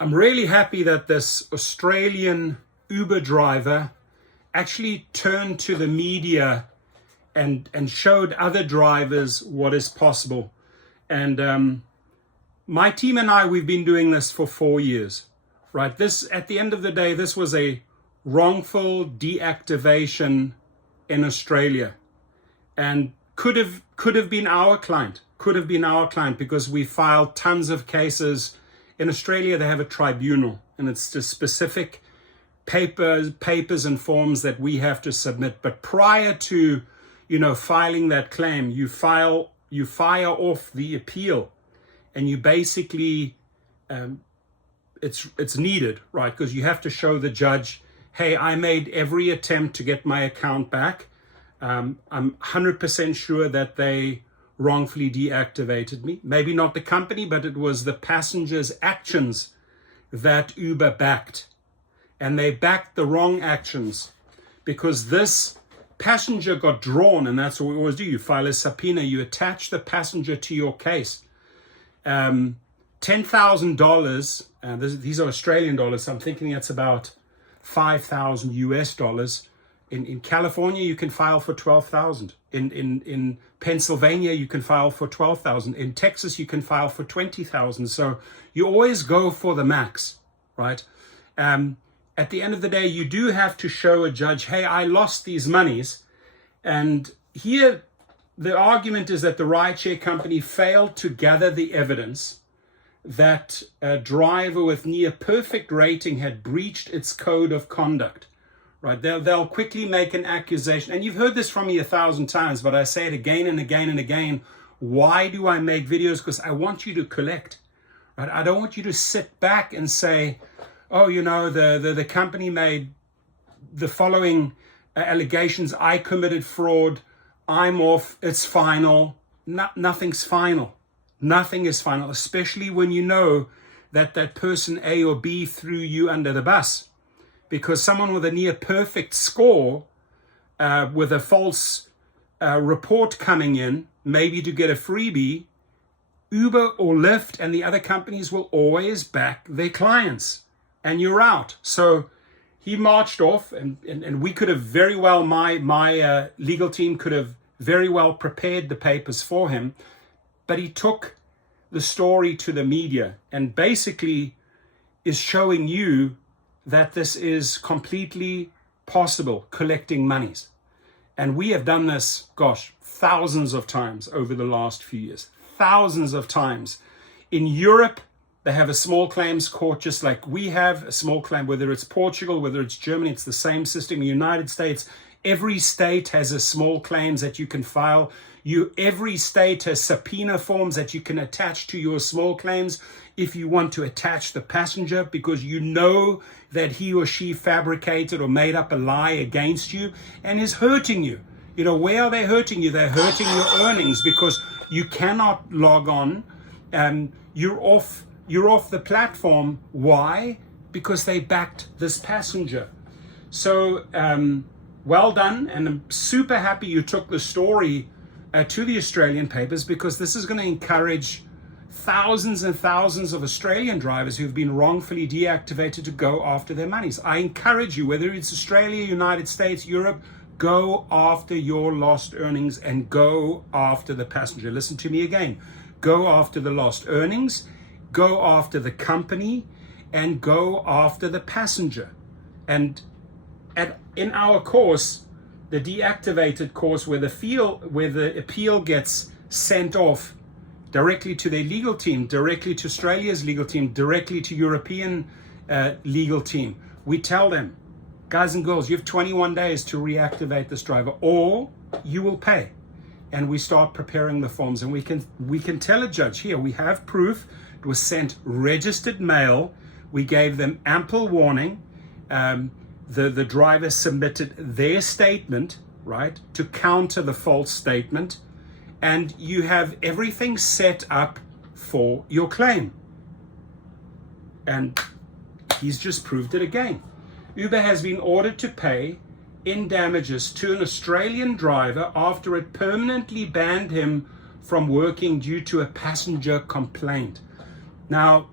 I'm really happy that this Australian Uber driver actually turned to the media and showed other drivers what is possible. And my team and I, we've been doing this for 4 years, right? This, at the end of the day, this was a wrongful deactivation in Australia, and could have been our client, because we filed tons of cases. In Australia, they have a tribunal, and it's just specific papers and forms that we have to submit. But prior to, filing that claim, you fire off the appeal, and you basically, it's needed, right? Because you have to show the judge, hey, I made every attempt to get my account back. I'm 100% sure that they wrongfully deactivated me. Maybe not the company, but it was the passengers' actions that Uber backed. And they backed the wrong actions, because this passenger got drawn, and that's what we always do. You file a subpoena, you attach the passenger to your case. $10,000, these are Australian dollars, so I'm thinking that's about 5,000 US dollars. In California, you can file for 12,000. In Pennsylvania, you can file for 12,000. In Texas, you can file for 20,000. So you always go for the max, right? At the end of the day, you do have to show a judge, hey, I lost these monies. And here, the argument is that the rideshare company failed to gather the evidence that a driver with near perfect rating had breached its code of conduct. Right? They'll quickly make an accusation. And you've heard this from me 1,000 times, but I say it again and again and again. Why do I make videos? Because I want you to collect. Right? I don't want you to sit back and say, oh, the company made the following allegations. I committed fraud. I'm off. It's final. Nothing's final. Nothing is final, especially when you know that that person A or B threw you under the bus. Because someone with a near perfect score, with a false report coming in, maybe to get a freebie, Uber or Lyft and the other companies will always back their clients, and you're out. So he marched off, and we could have very well, my legal team could have very well prepared the papers for him, but he took the story to the media and basically is showing you that this is completely possible, collecting monies. And we have done this, thousands of times over the last few years. Thousands of times. In Europe, they have a small claims court, just like we have a small claim, whether it's Portugal, whether it's Germany, it's the same system. In the United States, every state has a small claims that you can file. Every state has subpoena forms that you can attach to your small claims if you want to attach the passenger, because you know that he or she fabricated or made up a lie against you and is hurting you. Where are they hurting you? They're hurting your earnings, because you cannot log on. You're off the platform. Why? Because they backed this passenger. So well done, and I'm super happy you took the story to the Australian papers, because this is going to encourage thousands and thousands of Australian drivers who've been wrongfully deactivated to go after their monies. I encourage you, whether it's Australia, United States, Europe, go after your lost earnings and go after the passenger. Listen to me again. Go after the lost earnings, go after the company, and go after the passenger. And in our course, the deactivated course, where the appeal gets sent off directly to their legal team, directly to Australia's legal team, directly to European legal team, we tell them, guys and girls, you have 21 days to reactivate this driver, or you will pay. And we start preparing the forms, and we can tell a judge, here, we have proof. It was sent registered mail. We gave them ample warning. The driver submitted their statement, right, to counter the false statement. And you have everything set up for your claim. And he's just proved it again. Uber has been ordered to pay in damages to an Australian driver after it permanently banned him from working due to a passenger complaint. Now,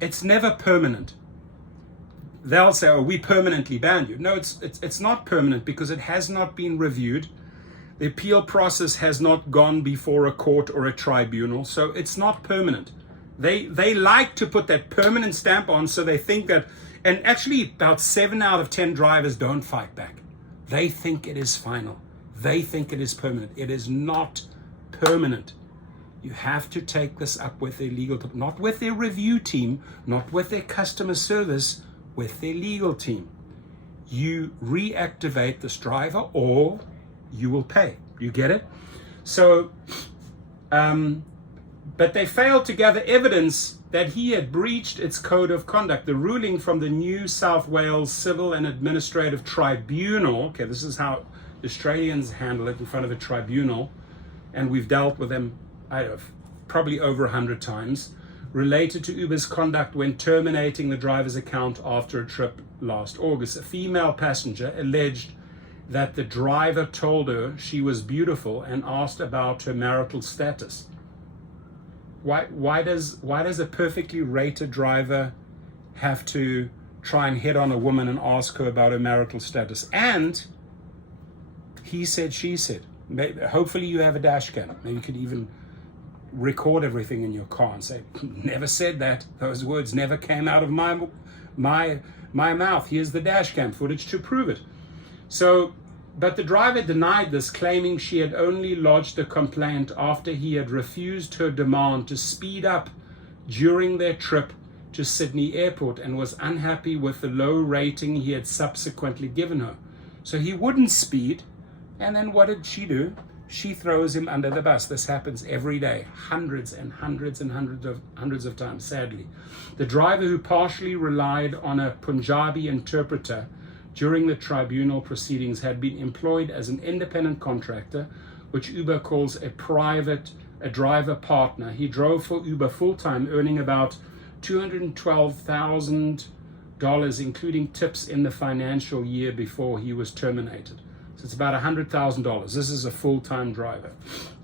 It's never permanent. They'll say, oh, we permanently banned you. No, it's not permanent because it has not been reviewed. The appeal process has not gone before a court or a tribunal, so it's not permanent. They like to put that permanent stamp on, so they think that, and actually about 7 out of 10 drivers don't fight back. They think it is final. They think it is permanent. It is not permanent. You have to take this up with their legal team, not with their review team, not with their customer service, with their legal team. You reactivate this driver or you will pay. You get it? So, but they failed to gather evidence that he had breached its code of conduct. The ruling from the New South Wales Civil and Administrative Tribunal, okay, this is how Australians handle it in front of a tribunal, and we've dealt with them probably over 100 times, related to Uber's conduct when terminating the driver's account after a trip last August. A female passenger alleged that the driver told her she was beautiful and asked about her marital status. Why does a perfectly rated driver have to try and hit on a woman and ask her about her marital status? And he said, she said. Hopefully you have a dash cam. Maybe you could even record everything in your car and say, never said that. Those words never came out of my mouth. Here's the dash cam footage to prove it. So, but the driver denied this, claiming she had only lodged a complaint after he had refused her demand to speed up during their trip to Sydney Airport and was unhappy with the low rating he had subsequently given her. So he wouldn't speed, and then what did she do? She throws him under the bus. This happens every day, hundreds and hundreds and hundreds of times, sadly. The driver, who partially relied on a Punjabi interpreter during the tribunal proceedings, had been employed as an independent contractor, which Uber calls a driver partner. He drove for Uber full-time, earning about $212,000, including tips in the financial year before he was terminated. So it's about $100,000. This is a full-time driver.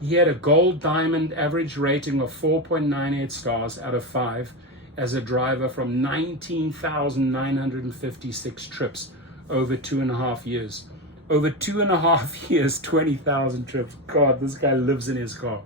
He had a gold diamond average rating of 4.98 stars out of 5 as a driver from 19,956 trips over 2.5 years. Over 2.5 years, 20,000 trips. God, this guy lives in his car.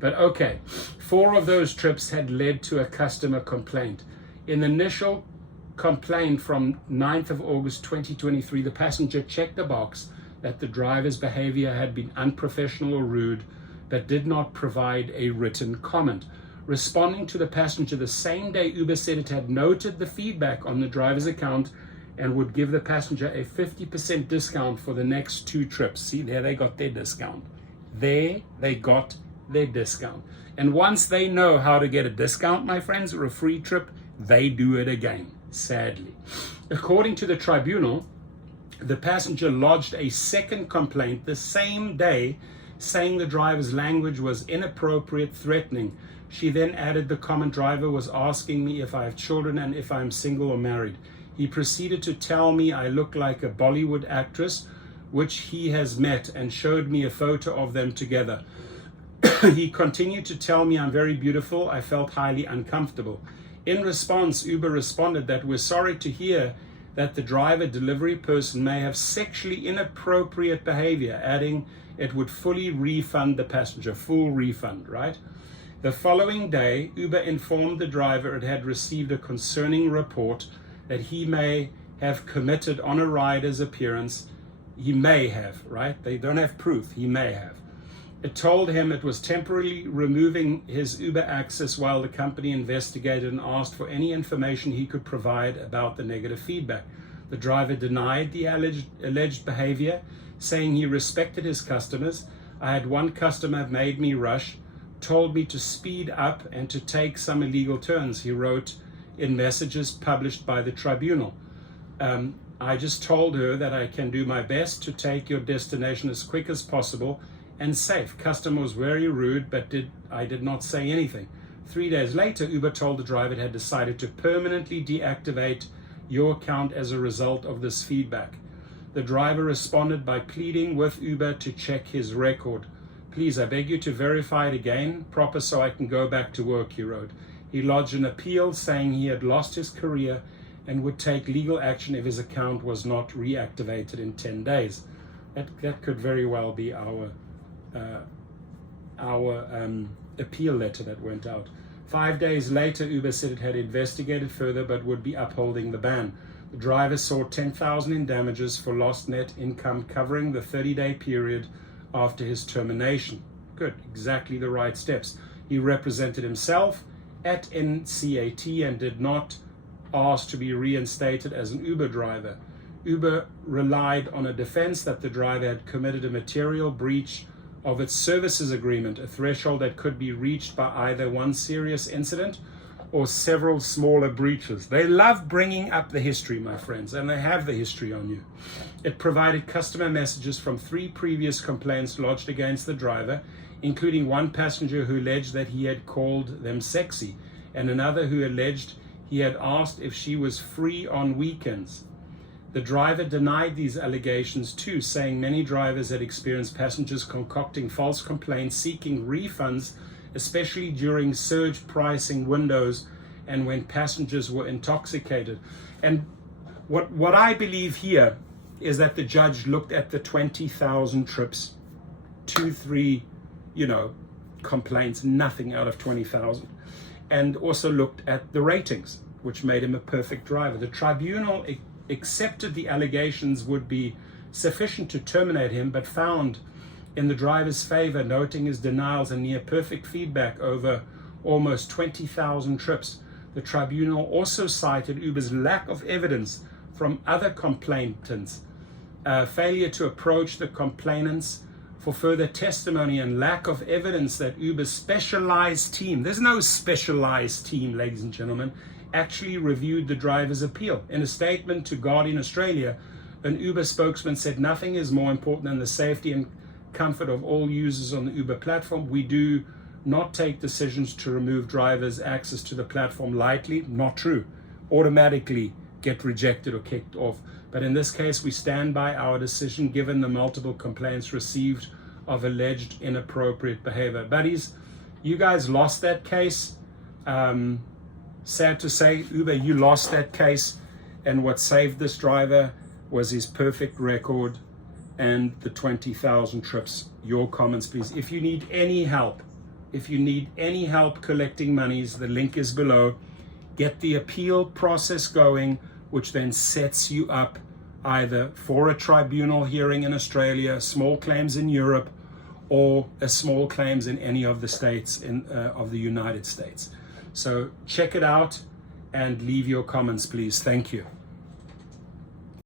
But okay, 4 of those trips had led to a customer complaint. In the initial complaint from 9th of August 2023, the passenger checked the box that the driver's behavior had been unprofessional or rude, but did not provide a written comment. Responding to the passenger the same day, Uber said it had noted the feedback on the driver's account and would give the passenger a 50% discount for the next 2 trips. See, there they got their discount. There they got their discount. And once they know how to get a discount, my friends, or a free trip, they do it again, sadly. According to the tribunal, the passenger lodged a second complaint the same day, saying the driver's language was inappropriate, threatening. She then added, the common driver was asking me if I have children and if I'm single or married. He proceeded to tell me I look like a Bollywood actress, which he has met, and showed me a photo of them together. He continued to tell me I'm very beautiful. I felt highly uncomfortable. In response, Uber responded that we're sorry to hear that the driver delivery person may have sexually inappropriate behavior, adding it would fully refund the passenger, full refund, right? The following day, Uber informed the driver it had received a concerning report that he may have committed on a rider's appearance. He may have, right? They don't have proof. He may have. It told him it was temporarily removing his Uber access while the company investigated and asked for any information he could provide about the negative feedback. The driver denied the alleged behavior, saying he respected his customers. I had one customer made me rush, told me to speed up and to take some illegal turns, he wrote in messages published by the tribunal. I just told her that I can do my best to take your destination as quick as possible and safe. Customer was very rude, but I did not say anything. 3 days later, Uber told the driver it had decided to permanently deactivate your account as a result of this feedback. The driver responded by pleading with Uber to check his record. Please, I beg you to verify it again, proper, so I can go back to work, he wrote. He lodged an appeal saying he had lost his career and would take legal action if his account was not reactivated in 10 days. That could very well be our appeal letter that went out. 5 days later, Uber said it had investigated further but would be upholding the ban. The driver sought $10,000 in damages for lost net income covering the 30-day period after his termination. Good, exactly the right steps. He represented himself at NCAT and did not ask to be reinstated as an Uber driver. Uber relied on a defense that the driver had committed a material breach of its services agreement, a threshold that could be reached by either one serious incident or several smaller breaches. They love bringing up the history, my friends, and they have the history on you. It provided customer messages from 3 previous complaints lodged against the driver, including one passenger who alleged that he had called them sexy, and another who alleged he had asked if she was free on weekends. The driver denied these allegations too, saying many drivers had experienced passengers concocting false complaints, seeking refunds, especially during surge pricing windows and when passengers were intoxicated. And what I believe here is that the judge looked at the 20,000 trips, 2-3, complaints, nothing out of 20,000, and also looked at the ratings, which made him a perfect driver. The tribunal accepted the allegations would be sufficient to terminate him, but found in the driver's favor, noting his denials and near perfect feedback over almost 20,000 trips. The tribunal also cited Uber's lack of evidence from other complainants, failure to approach the complainants for further testimony, and lack of evidence that Uber's specialized team, there's no specialized team, ladies and gentlemen, actually reviewed the driver's appeal. In a statement to Guardian Australia, an Uber spokesman said, "Nothing is more important than the safety and comfort of all users on the Uber platform. We do not take decisions to remove drivers' access to the platform lightly." Not true. Automatically get rejected or kicked off. But in this case, we stand by our decision given the multiple complaints received of alleged inappropriate behavior. Buddies, you guys lost that case. Sad to say, Uber, you lost that case, and what saved this driver was his perfect record and the 20,000 trips. Your comments, please. If you need any help collecting monies, the link is below. Get the appeal process going, which then sets you up either for a tribunal hearing in Australia, small claims in Europe, or a small claims in any of the states of the United States. So check it out and leave your comments, please. Thank you.